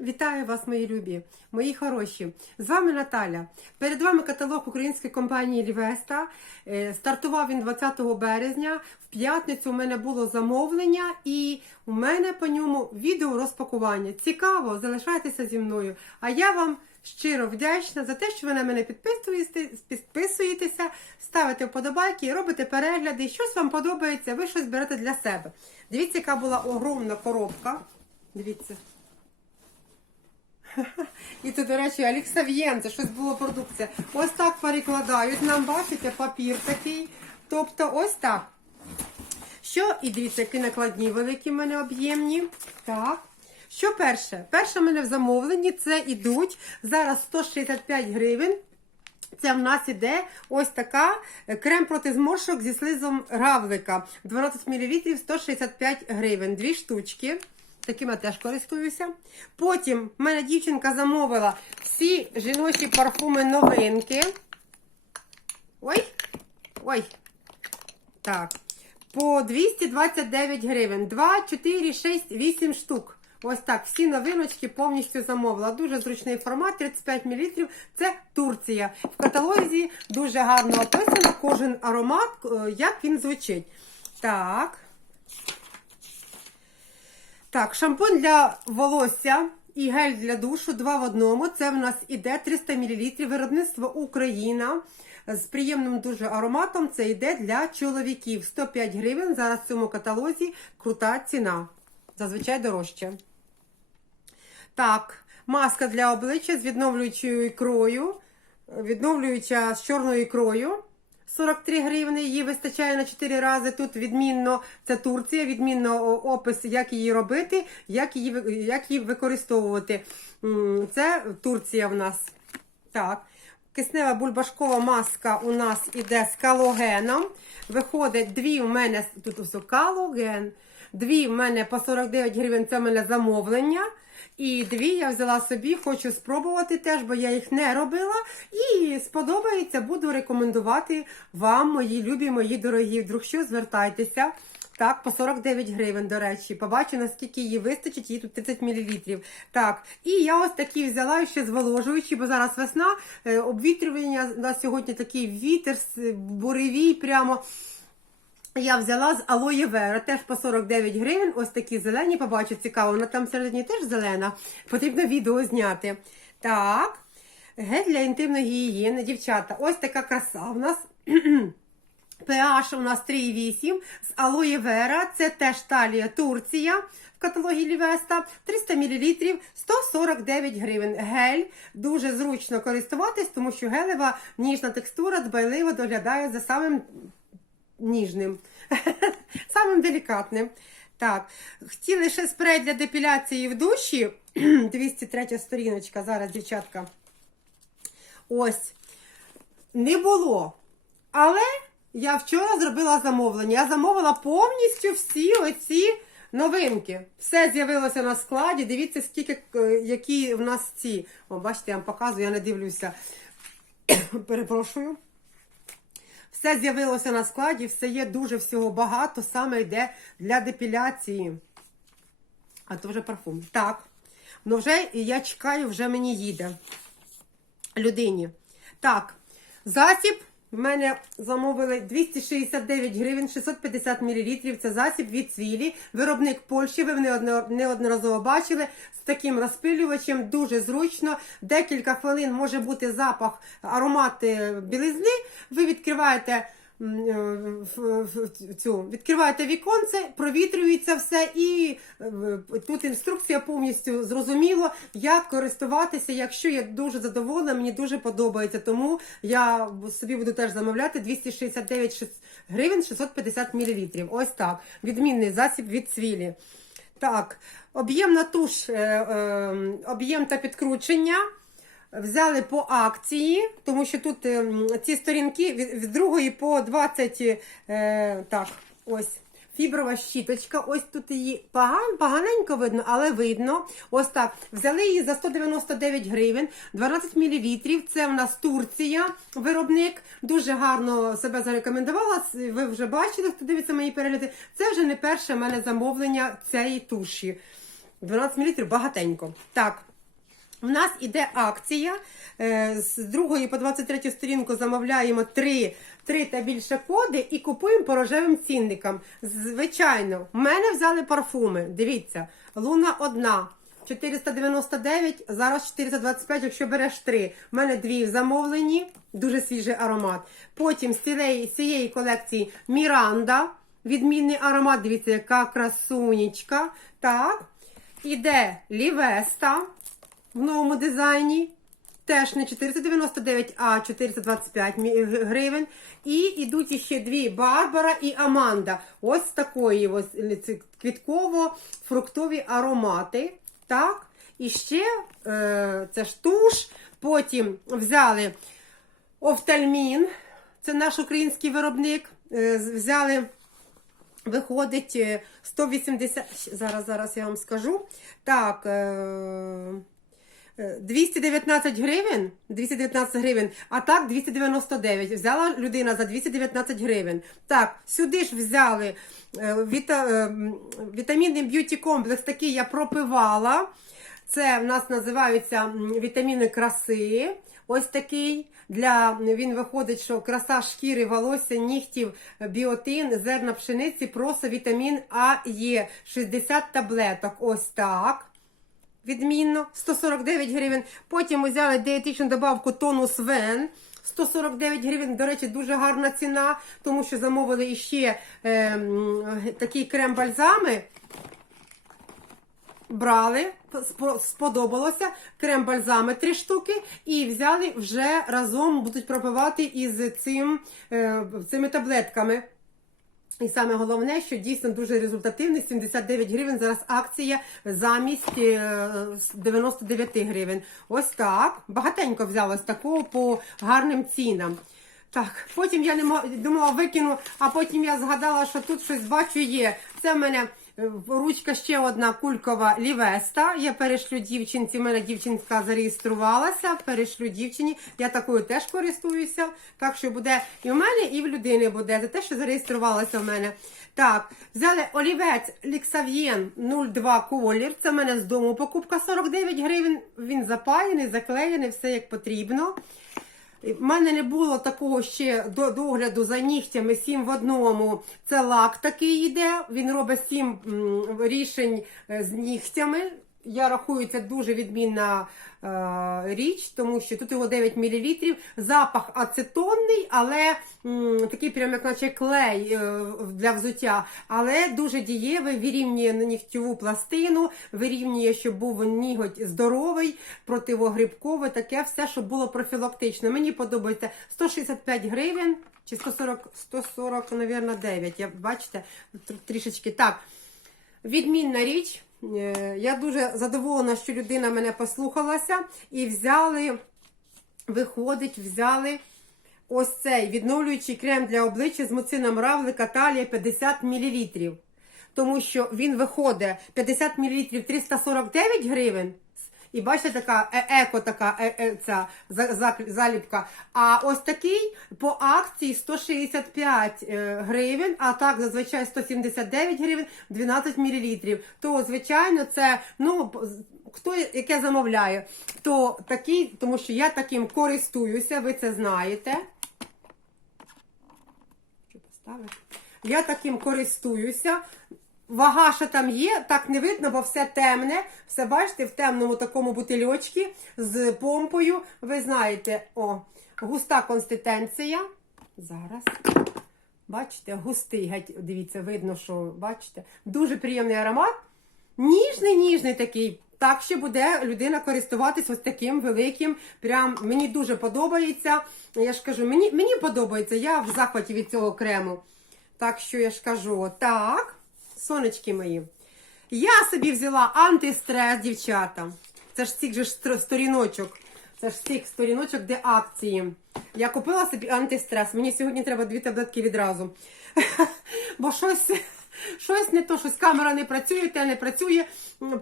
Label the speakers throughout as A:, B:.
A: Вітаю вас, мої любі, мої хороші. З вами Наталя. Перед вами каталог української компанії Лівеста. Е, Стартував він 20 березня. В п'ятницю у мене було замовлення, і у мене по ньому відео розпакування. Цікаво, залишайтеся зі мною. А я вам щиро вдячна за те, що ви на мене підписуєте- підписуєтеся, ставите вподобайки, робите перегляди. Щось вам подобається, ви щось берете для себе. Дивіться, яка була огромна коробка. Дивіться. І тут, до речі, Аліксав'єн, це щось було продукція. Ось так перекладають нам, бачите, папір такий. Тобто ось так. Що, і дивіться, які накладні великі в мене об'ємні. Так. Що перше? Перше в мене в замовленні це ідуть зараз 165 гривень. Це в нас іде ось така е, крем проти зморшок зі слизом равлика. 12 мл 165 гривень. Дві штучки. Такими теж користуюся. Потім в мене дівчинка замовила всі жіночі парфуми новинки. Ой, ой. Так. По 229 гривень. 2, 4, 6, 8 штук. Ось так, всі новиночки повністю замовила. Дуже зручний формат, 35 мл. Це Турція. В каталозі дуже гарно описано кожен аромат, е, як він звучить. Так. Так, шампунь для волосся і гель для душу два в одному. Це в нас іде 300 мл. Виробництво Україна. З приємним дуже ароматом це йде для чоловіків. 105 гривень. Зараз в цьому каталозі крута ціна. Зазвичай дорожче. Так, маска для обличчя з відновлюючою ікрою. Відновлююча з чорною ікрою. 43 гривни, її вистачає на 4 рази. Тут відмінно це Турція, відмінно опис, як її робити, як її, як її використовувати. Це Турція в нас. Так. Киснева бульбашкова маска у нас іде з калогеном. Виходить дві у мене тут ось калоген. Дві в мене по 49 гривень це в мене замовлення. І дві я взяла собі, хочу спробувати теж, бо я їх не робила. І сподобається, буду рекомендувати вам, мої любі, мої дорогі. Вдруг що звертайтеся. Так, по 49 гривень, до речі. Побачу, наскільки її вистачить, її тут 30 мл. Так, і я ось такі взяла ще зволожуючі, бо зараз весна, е, обвітрювання на сьогодні такий вітер, буревій прямо. Я взяла з алоє вера, теж по 49 гривень. Ось такі зелені, побачу, цікаво. Вона там всередині теж зелена. Потрібно відео зняти. Так. Гель для інтимної гігієни, дівчата. Ось така краса у нас. pH у нас 3,8 з алоє вера. Це теж талія Турція в каталогі Лівеста. 300 мл 149 гривень. Гель дуже зручно користуватись, тому що гелева ніжна текстура дбайливо доглядає за самим ніжним, самим делікатним. Так, хотіли ще спрей для депіляції в душі. 203 сторіночка. Зараз, дівчатка. Ось. Не було. Але я вчора зробила замовлення. Я замовила повністю всі оці новинки. Все з'явилося на складі. Дивіться, скільки е, які в нас ці. О, бачите, я вам показую, я не дивлюся. Перепрошую. Все з'явилося на складі, все є дуже всього багато, саме йде для депіляції. А то вже парфум. Так. Ну вже я чекаю, вже мені їде. Людині. Так, засіб в мене замовили 269 гривень 650 мл. Це засіб від Цвілі. Виробник Польщі. Ви неодно- неодноразово бачили. З таким розпилювачем дуже зручно. Декілька хвилин може бути запах, аромат е, білизни. Ви відкриваєте. Е, цю відкриваєте віконце, провітрюється все, і е, тут інструкція повністю зрозуміло, як користуватися. Якщо я дуже задоволена, мені дуже подобається. Тому я собі буду теж замовляти 269 шест- гривень 650 мл. Ось так. Відмінний засіб від цвілі. Так, об'ємна туш, е, об'єм та підкручення. Взяли по акції, тому що тут е, ці сторінки від, другої по 20, е, так, ось. Фіброва щіточка, ось тут її поган, поганенько видно, але видно. Ось так. Взяли її за 199 гривень, 12 мл. Це в нас Турція, виробник. Дуже гарно себе зарекомендувала. Ви вже бачили, хто дивиться мої перегляди. Це вже не перше в мене замовлення цієї туші. 12 мл багатенько. Так. В нас іде акція. Е, З другої по 23 сторінку замовляємо три, три та більше коди і купуємо по рожевим цінникам. Звичайно, в мене взяли парфуми. Дивіться, луна одна. 499, зараз 425, якщо береш три. У мене дві в замовленні, дуже свіжий аромат. Потім з цієї, з цієї колекції Міранда, відмінний аромат. Дивіться, яка красунечка. Так. Іде Лівеста в новому дизайні. Теж не 499, а 425 гривень. І йдуть іще дві Барбара і Аманда. Ось такої ось квітково-фруктові аромати. Так. І ще е, це ж туш. Потім взяли Офтальмін, це наш український виробник. Е, взяли Виходить е, 180, зараз, зараз я вам скажу. Так, е, е, 219 гривень, 219 гривень, а так 299. Взяла людина за 219 гривень. Так, сюди ж взяли е, віта, е, вітамінний б'юті комплекс, такий я пропивала. Це в нас називаються вітаміни краси. Ось такий. Для він виходить, що краса шкіри, волосся, нігтів, біотин, зерна пшениці, просто вітамін А є 60 таблеток. Ось так. Відмінно, 149 гривень. Потім взяли дієтичну добавку тонус Вен. 149 гривень, до речі, дуже гарна ціна, тому що замовили іще е, такий крем-бальзами брали, сподобалося крем бальзами три штуки, і взяли вже разом будуть пропивати із цим, е, цими таблетками. І саме головне, що дійсно дуже результативний, 79 гривень. Зараз акція замість е, 99 гривень. Ось так. Багатенько взялось такого по гарним цінам. Так, потім я не думала викину, а потім я згадала, що тут щось бачу є. Це в мене е, ручка ще одна кулькова лівеста. Я перешлю дівчинці. У мене дівчинка зареєструвалася. Перешлю дівчині. Я такою теж користуюся. Так що буде і в мене, і в людини буде. За те, що зареєструвалася в мене. Так, взяли олівець Ліксав'єн 02 колір. Це в мене з дому покупка 49 гривень. Він запаяний, заклеєний, все як потрібно. В мене не було такого ще до догляду за нігтями сім в одному. Це лак такий йде. Він робить сім рішень е, з нігтями. Я рахую, це дуже відмінна е, річ, тому що тут його 9 мл. Запах ацетонний, але м, такий прям як наче клей е, для взуття. Але дуже дієвий, вирівнює нігтєву пластину, вирівнює, щоб був ніготь здоровий, противогрибковий, таке все, щоб було профілактично. Мені подобається 165 гривень. Чи 140, 140, мабуть, 9. Я бачите, трішечки так. Відмінна річ. Е, Я дуже задоволена, що людина мене послухалася і взяли, виходить, взяли ось цей відновлюючий крем для обличчя з муцином равлика талія 50 мл. Тому що він виходить 50 мл 349 гривень. І бачите, така е- еко така е- е- ця за- за- заліпка. А ось такий по акції 165 е, гривень, а так зазвичай 179 гривень 12 мл. То, звичайно, це ну хто яке замовляє, то такий, тому що я таким користуюся, ви це знаєте. Я таким користуюся. Вага ще там є, так не видно, бо все темне. Все бачите, в темному такому бутильочці з помпою. Ви знаєте, о, густа консистенція. Зараз. Бачите, густий, геть, дивіться, видно, що бачите. Дуже приємний аромат. Ніжний, ніжний такий. Так що буде людина користуватись ось таким великим. Прям мені дуже подобається. Я ж кажу, мені, мені подобається, я в захваті від цього крему. Так що я ж кажу, так, сонечки мої. Я собі взяла антистрес, дівчата. Це ж цих же сторіночок. Це ж цих сторіночок, де акції. Я купила собі антистрес. Мені сьогодні треба дві таблетки відразу. Бо щось Щось не то, щось камера не працює, те не працює,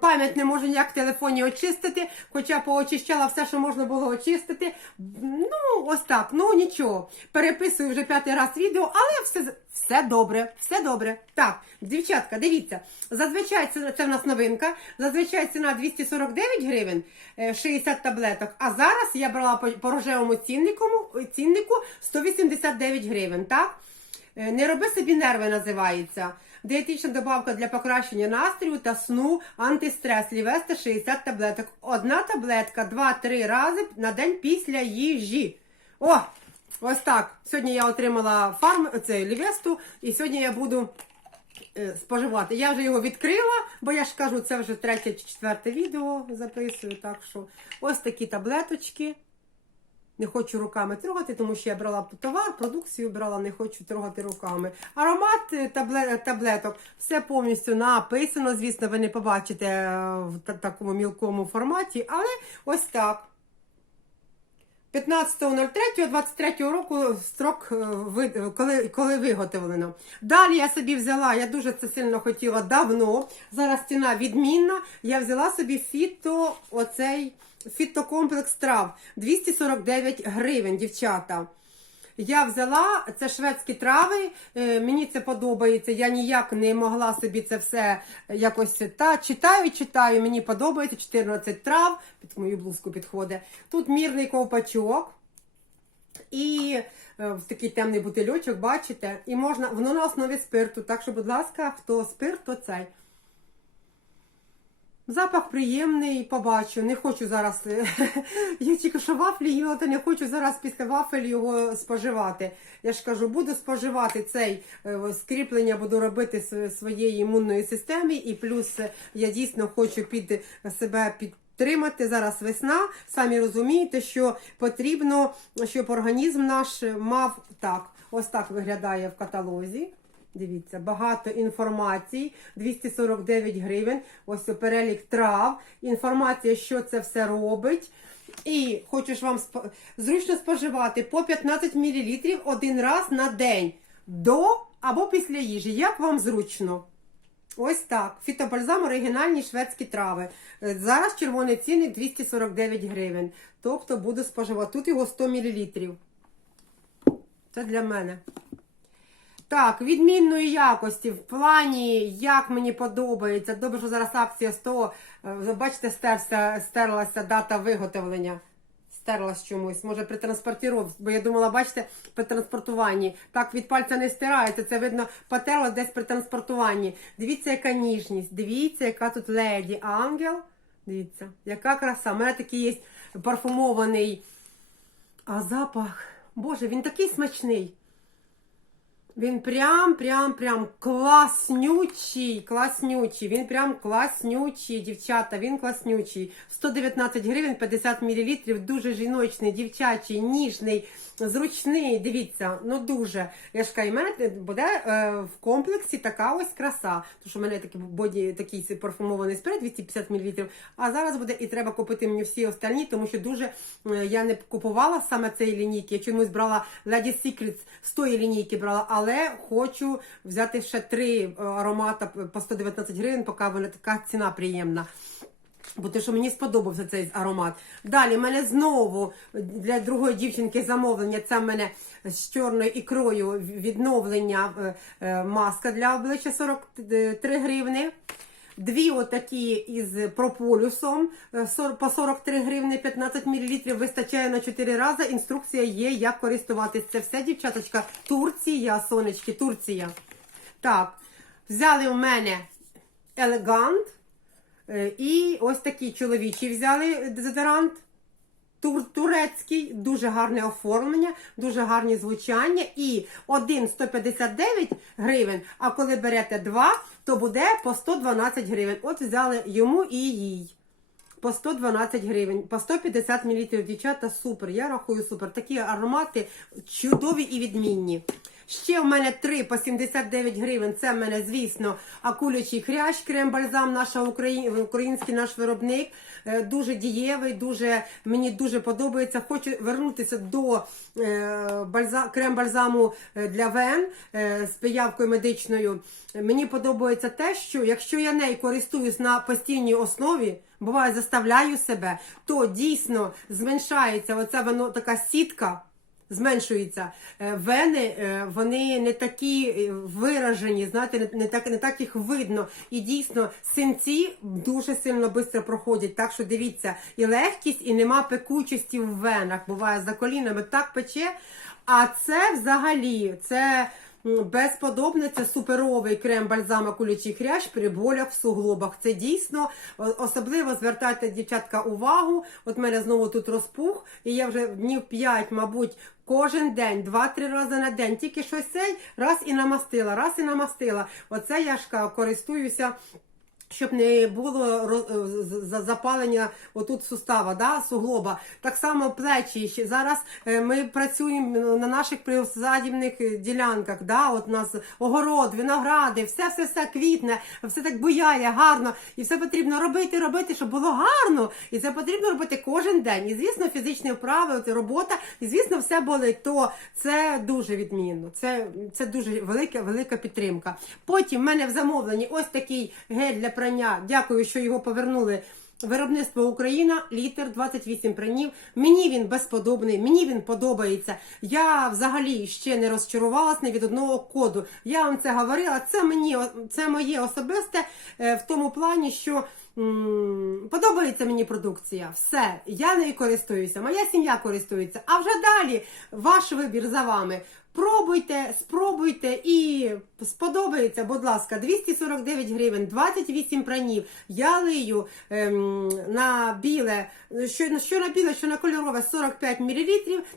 A: пам'ять не може ніяк в телефоні очистити, хоча поочищала все, що можна було очистити. Ну, ось так, ну нічого. Переписую вже п'ятий раз відео, але все, все добре, все добре. Так, дівчатка, дивіться, зазвичай це, в нас новинка. Зазвичай ціна 249 гривень, е, 60 таблеток. А зараз я брала по, рожевому ціннику, ціннику 189 гривень, так? Е, Не роби собі нерви називається. Дієтична добавка для покращення настрою та сну, антистрес, лівеста 60 таблеток. Одна таблетка 2-3 рази на день після їжі. О! Ось так. Сьогодні я отримала фарм, це лівесту, і сьогодні я буду е, споживати. Я вже його відкрила, бо я ж кажу, це вже третє чи четверте відео записую. Так що ось такі таблеточки. Не хочу руками трогати, тому що я брала товар, продукцію брала, не хочу трогати руками. Аромат е, табле- таблеток, все повністю написано. Звісно, ви не побачите е, в такому мілкому форматі, але ось так. 15.03.23 року строк, е, коли, коли виготовлено. Далі я собі взяла, я дуже це сильно хотіла давно. Зараз ціна відмінна. Я взяла собі фіто, оцей фітокомплекс трав 249 гривень, дівчата. Я взяла це шведські трави. е, Мені це подобається. Я ніяк не могла собі це все якось та читаю, читаю. Мені подобається 14 трав. Під мою блузку підходить. Тут мірний ковпачок. І е, в такий темний бутильочок, бачите, і можна, воно на основі спирту. Так що, будь ласка, хто спирт, то цей. Запах приємний, побачу. Не хочу зараз. е, Я тільки що вафлі їла, то не хочу зараз після вафель його споживати. Я ж кажу, буду споживати цей е, скріплення, буду робити своєї імунної системи, і плюс е, я дійсно хочу під себе підтримати. Зараз весна. Самі розумієте, що потрібно, щоб організм наш мав так. Ось так виглядає в каталозі. Дивіться, багато інформації, 249 гривень. Ось перелік трав, інформація, що це все робить. І хочеш вам сп- зручно споживати по 15 мл один раз на день до або після їжі. Як вам зручно? Ось так. Фітобальзам оригінальні шведські трави. Е, Зараз червоний цінник 249 гривень. Тобто буду споживати. Тут його 100 мл. Це для мене. Так, відмінної якості в плані, як мені подобається. Добре, що зараз акція 100. е, Бачите, стерся, стерлася дата виготовлення. Стерлась чомусь. Може при транспортіровці, бо я думала, бачите, при транспортуванні. Так від пальця не стирається. Це видно, потерло десь при транспортуванні. Дивіться, яка ніжність. Дивіться, яка тут леді ангел. Дивіться, яка краса. У мене такий є парфумований. А запах. Боже, він такий смачний. Він прям, прям, прям класнючий, класнючий. Він прям класнючий, дівчата, він класнючий. 119 гривень, 50 мл, дуже жіночний, дівчачий, ніжний, зручний. Дивіться, ну дуже. Я ж кажу, і мене буде е, в комплексі така ось краса. Тому що в мене такий боді, такий парфумований спирт 250 мл. А зараз буде і треба купити мені всі остальні, тому що дуже е, я не купувала саме цієї лінійки. Я чомусь брала Lady Secrets з тої лінійки брала, але хочу взяти ще три е, аромата по 119 гривень, поки вона така ціна приємна. Бо те, що мені сподобався цей аромат. Далі в мене знову для другої дівчинки замовлення. Це в мене з чорною ікрою відновлення е, е, маска для обличчя 43 гривни. Дві отакі із прополюсом е, по 43 гривни 15 мл вистачає на 4 рази. Інструкція є, як користуватись. Це все, дівчаточка. Турція, сонечки, Турція. Так, взяли у мене елегант. Е, І ось такий чоловічий взяли дезодорант. Турецький, дуже гарне оформлення, дуже гарні звучання. І один 159 гривень, а коли берете два, то буде по 112 гривень. От взяли йому і їй. По 112 гривень, по 150 мл. Дівчата, супер. Я рахую супер. Такі аромати чудові і відмінні. Ще в мене три по 79 гривень. Це в мене, звісно, акулячий хрящ, крем-бальзам, наша Україн... український наш виробник. Е, Дуже дієвий, дуже мені дуже подобається. Хочу вернутися до е, бальза... крем-бальзаму е, для вен з пиявкою медичною. Мені подобається те, що якщо я нею користуюсь на постійній основі, буває, заставляю себе, то дійсно зменшається оця воно така сітка. Зменшується Е, вени, е, вони не такі е, виражені, знаєте, не, так не так їх видно. І дійсно синці дуже сильно швидко проходять. Так що дивіться, і легкість, і нема пекучості в венах. Буває за колінами так пече. А це взагалі це. Безподобне, це суперовий крем бальзама кулючий хрящ при болях в суглобах. Це дійсно особливо звертайте, дівчатка, увагу. От мене знову тут розпух, і я вже днів 5, мабуть, кожен день, 2-3 рази на день. Тільки щось цей раз і намастила, раз і намастила. Оце я ж користуюся. Щоб не було з- запалення отут сустава, да, суглоба. Так само плечі. Зараз е, ми працюємо на наших присадівних е, ділянках. Да, от у нас огород, виногради, все, все, все квітне, все так буяє, гарно. І все потрібно робити, робити, щоб було гарно. І це потрібно робити кожен день. І звісно, фізичні вправи, от, робота, і звісно, все болить. То це дуже відмінно. Це, це дуже велика, велика підтримка. Потім в мене в замовленні ось такий гель для прання. Дякую, що його повернули. Виробництво Україна, літр 28 пранів. Мені він безподобний, мені він подобається. Я взагалі ще не розчарувалась ні від одного коду. Я вам це говорила. Це мені це моє особисте е, в тому плані, що м, подобається мені продукція. Все, я нею користуюся, моя сім'я користується. А вже далі ваш вибір за вами. Пробуйте, спробуйте і сподобається, будь ласка, 249 гривень, 28 пранів. Я лию ем, на біле, що, що на біле, що на кольорове 45 мл.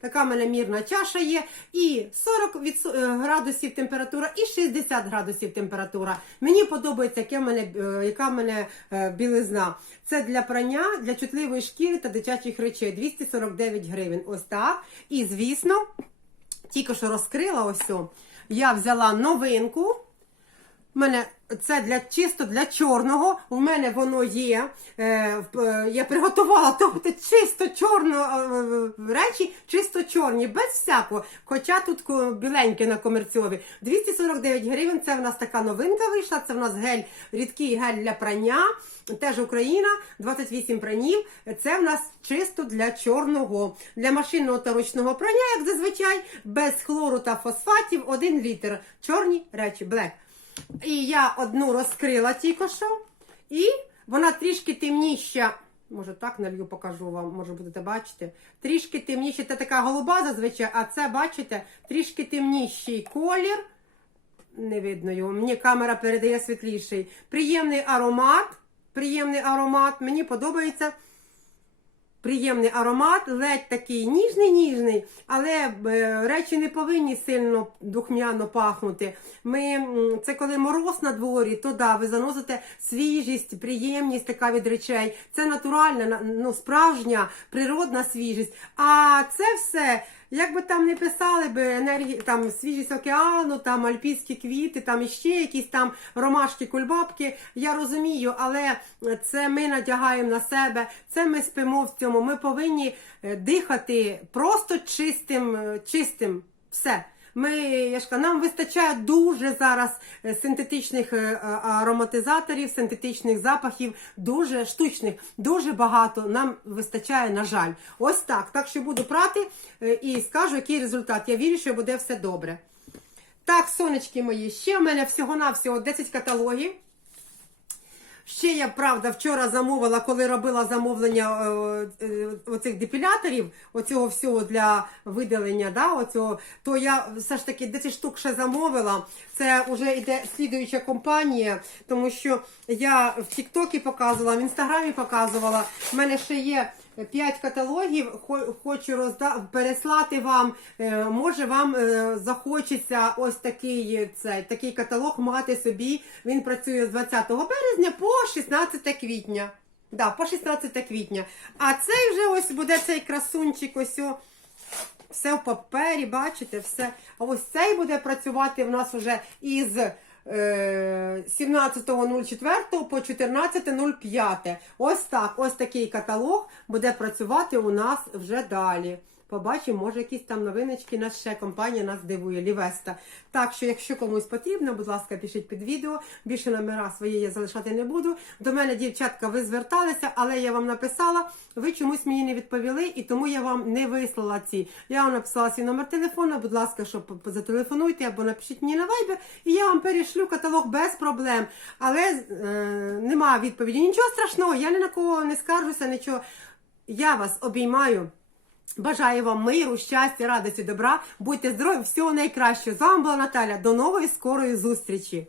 A: Така в мене мірна чаша є. І 40 від, е, градусів температура, і 60 градусів температура. Мені подобається, яка в мене, е, яка в мене е, білизна. Це для прання, для чутливої шкіри та дитячих речей. 249 гривень. Ось так. І звісно тільки що розкрила ось. Я взяла новинку. У мене це для чисто для чорного. У мене воно є. Е, е, я приготувала тобто чисто чорно е, речі, чисто чорні, без всякого. Хоча тут біленьке на комерцьові. 249 гривень. Це в нас така новинка вийшла. Це в нас гель, рідкий гель для прання. Теж Україна, 28 пранів. Це в нас чисто для чорного, для машинного та ручного прання, як зазвичай, без хлору та фосфатів, 1 літр. Чорні речі, блек. І я одну розкрила тільки що, і вона трішки темніша. Може так налью, покажу вам, може будете бачити. Трішки темніше, це така голуба зазвичай, а це, бачите, трішки темніший колір. Не видно його. Мені камера передає світліший. Приємний аромат. Приємний аромат. Мені подобається. Приємний аромат, ледь такий ніжний-ніжний, але е, речі не повинні сильно духмяно пахнути. Ми, це коли мороз на дворі, то да, ви заносите свіжість, приємність така від речей. Це натуральна, на- ну, справжня, природна свіжість. А це все, як би там не писали би енергії, там свіжість океану, там альпійські квіти, там іще якісь там ромашки, кульбабки. Я розумію, але це ми надягаємо на себе, це ми спимо в цьому. Ми повинні е, дихати просто чистим, е, чистим. Все. Ми, я ж кажу, нам вистачає дуже зараз е, синтетичних е, ароматизаторів, синтетичних запахів, дуже штучних, дуже багато нам вистачає, на жаль. Ось так. Так що буду прати е, і скажу, який результат. Я вірю, що буде все добре. Так, сонечки мої, ще в мене всього-навсього 10 каталогів. Ще я, правда, вчора замовила, коли робила замовлення е, е, оцих депіляторів, оцього всього для видалення, да, оцього, то я все ж таки 10 штук ще замовила. Це вже йде слідуюча компанія, тому що я в Тіктокі показувала, в Інстаграмі показувала. в мене ще є 5 каталогів, хочу розда... переслати вам. Е, Може, вам е, захочеться ось такий, е, цей, такий каталог мати собі. Він працює з 20 березня по 16 квітня. Да, по 16 квітня. А цей вже ось буде цей красунчик ось. о, все в папері, бачите, все. А ось цей буде працювати в нас вже із 17.04 по 14.05. Ось так, ось такий каталог буде працювати у нас вже далі. Побачимо, може якісь там новиночки, нас ще компанія нас дивує, Лівеста. Так що, якщо комусь потрібно, будь ласка, пишіть під відео. Більше номера свої я залишати не буду. До мене, дівчатка, ви зверталися, але я вам написала, ви чомусь мені не відповіли, і тому я вам не вислала ці. Я вам написала свій номер телефону, будь ласка, щоб зателефонуйте або напишіть мені на Viber, і я вам перешлю каталог без проблем. Але е, нема відповіді. Нічого страшного, я ні на кого не скаржуся, нічого. Я вас обіймаю. Бажаю вам миру, щастя, радості, добра. Будьте здорові, всього найкращого. З вами була Наталя. До нової скорої зустрічі!